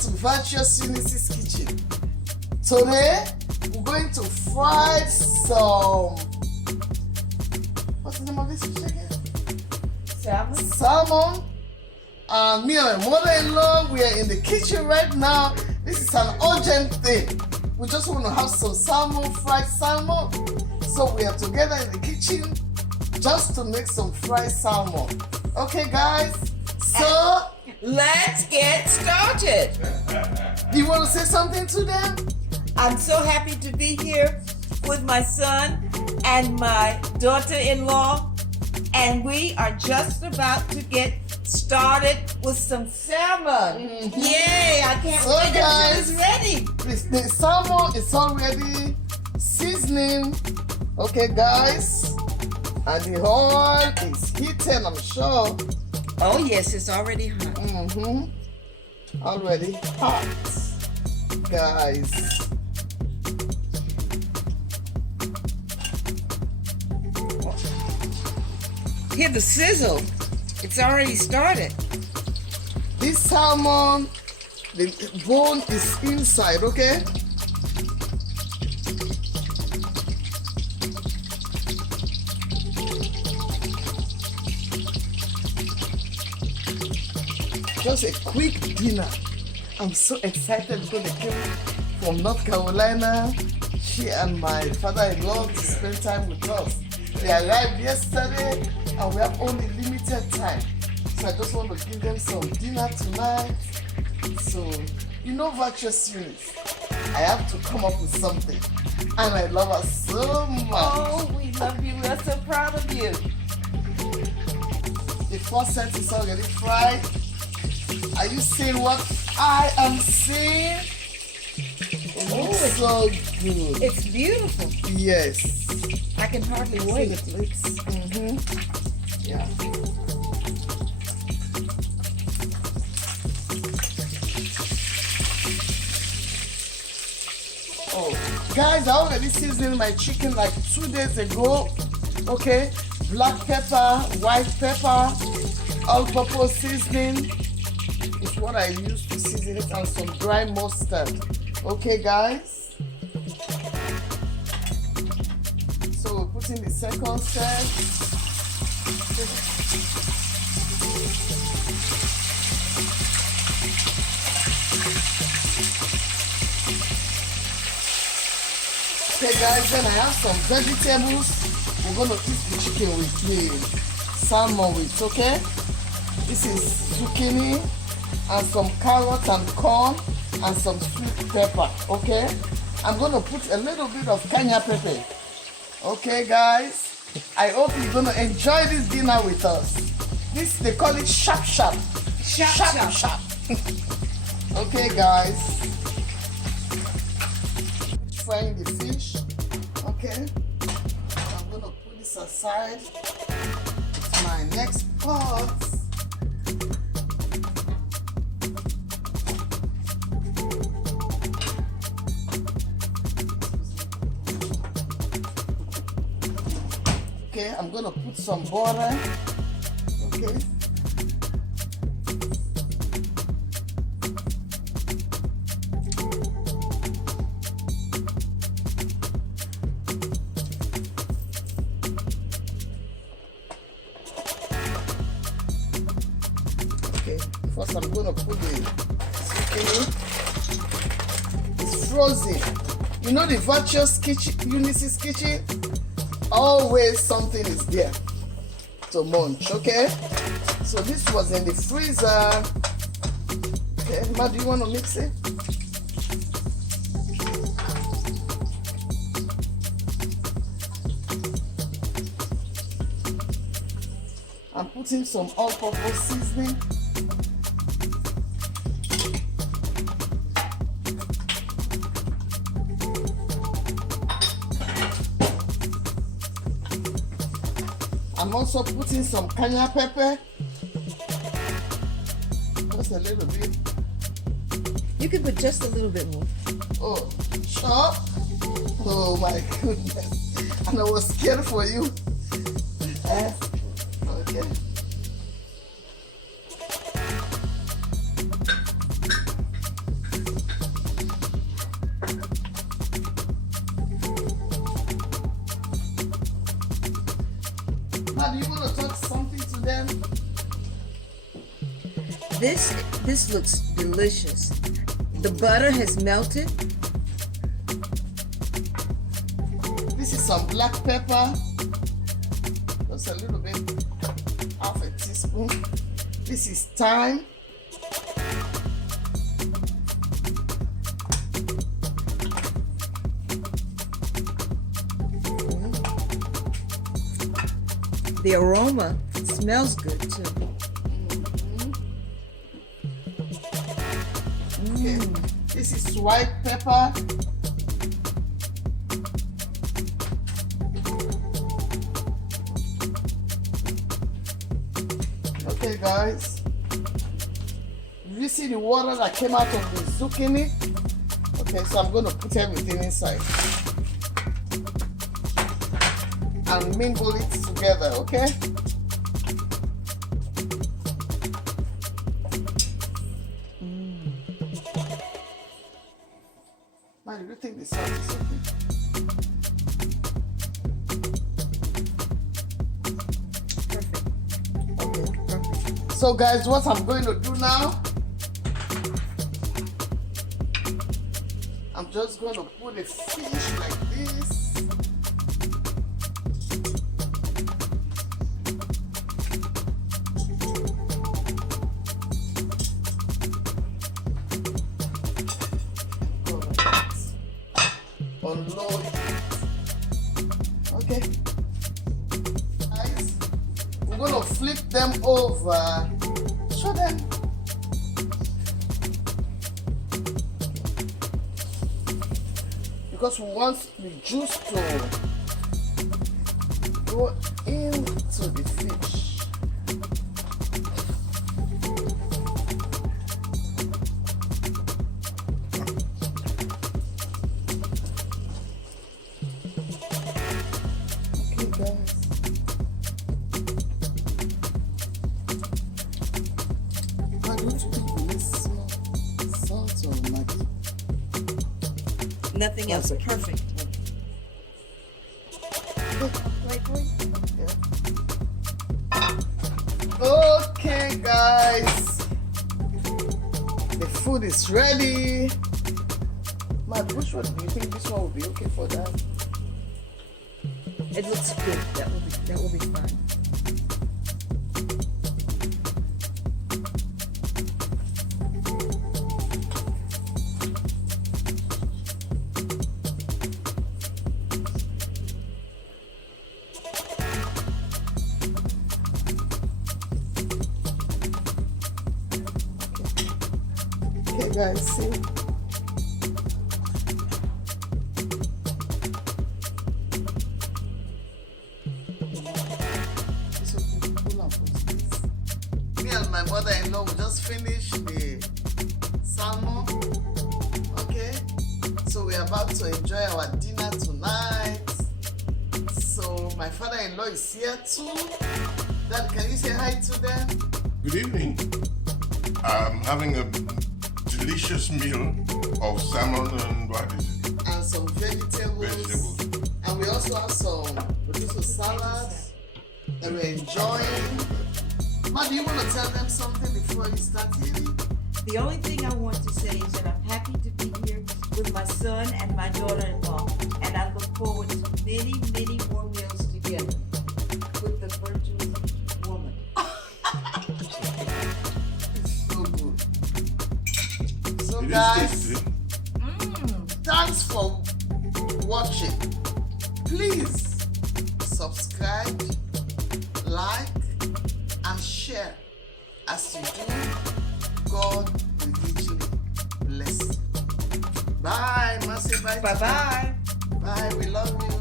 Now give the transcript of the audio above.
to Virtuous Eunice's kitchen. Today, we're going to fry some... What's the name of this fish again? Salmon. Salmon. And me and my mother-in-law, we are in the kitchen right now. This is an urgent thing. We just want to have some salmon, fried salmon. So we are together in the kitchen just to make some fried salmon. Okay, guys? So... Let's get started. Do you want to say something to them? I'm so happy to be here with my son and my daughter-in-law, and we are just about to get started with some salmon. Yay! I can't So wait guys, until it's ready. The salmon is already seasoning. Okay, guys, and the oil is heating, I'm sure. Oh yes, it's already hot. Already hot, guys. Hear the sizzle. It's already started. This salmon, the bone is inside, okay? Just a quick dinner. I'm so excited because they came from North Carolina. She and my father-in-law to spend time with us. They arrived yesterday and we have only limited time. So I just want to give them some dinner tonight. So, you know Virtuous Eunice, I have to come up with something. And I love her so much. Oh, we love you. We're so proud of you. The first set is already fried. Are you seeing what I am seeing? It looks so good. It's beautiful. Yes. I can hardly wait. It looks. Yeah. Oh, guys, I already seasoned my chicken like 2 days ago. Okay, black pepper, white pepper, all-purpose seasoning. It's what I use to season it, and some dry mustard. Okay, guys. So we're putting the second set. Okay, guys. Then I have some vegetables. We're gonna eat the chicken with the salmon with. Okay. This is zucchini, and some carrots and corn, and some sweet pepper, okay? I'm gonna put a little bit of Kenya pepper. Okay, guys? I hope you're gonna enjoy this dinner with us. This, they call it sharp. Sharp. Okay, guys? Frying the fish, okay? I'm gonna put this aside. It's my next part. Okay, I'm gonna put some butter. Okay. Okay, first I'm gonna put the zucchini. It's frozen. You know the Virtuous kitchen, Eunice's kitchen? Always something is there to munch, okay? So this was in the freezer. Okay, Ma, do you want to mix it? I'm putting some all-purpose seasoning. I'm also putting some Kenya pepper. Just a little bit. You can put just a little bit more. Oh, sure. Oh my goodness. And I was scared for you. Okay. This looks delicious. The butter has melted. This is some black pepper. Just a little bit, half a teaspoon. This is thyme. The aroma smells good too. Okay. This is white pepper. Okay, guys. You see the water that came out of the zucchini? Okay, so I'm going to put everything inside and mingle it together, okay? Man, do you think the salt is okay? Perfect. Okay. Perfect. So guys, what I'm going to do now, I'm just going to put a fish like this. Unload it. Okay. Guys, we're going to flip them over. Show them. Because we want the juice to go into the fish. Okay, guys. I don't think we need salt or Maggi. Nothing else. Okay. Perfect. Okay, guys, the food is ready. Matt, which one do you think this one will be okay for that? It looks good. That will be fun. Okay, guys, see. It's okay. Pull up, please. Me and my mother-in-law we just finished the salmon. Okay, so we're about to enjoy our dinner tonight. So my father-in-law is here too. Dad, can you say hi to them? Good evening. I'm having a delicious meal of salmon and what is it? And some vegetables. And we also have some potato salad that we're enjoying. Ma, do you want to tell them something before you start eating? The only thing I want to say is that I'm happy to be here with my son and my daughter-in-law, and I look forward to many, many more meals together with the virtuous woman. It's so good. So It is guys, tasty. thanks for watching. Please subscribe, like, and share. As you do, God will richly bless you. Bye, Mercy. Bye. Bye-bye. Bye. We love you.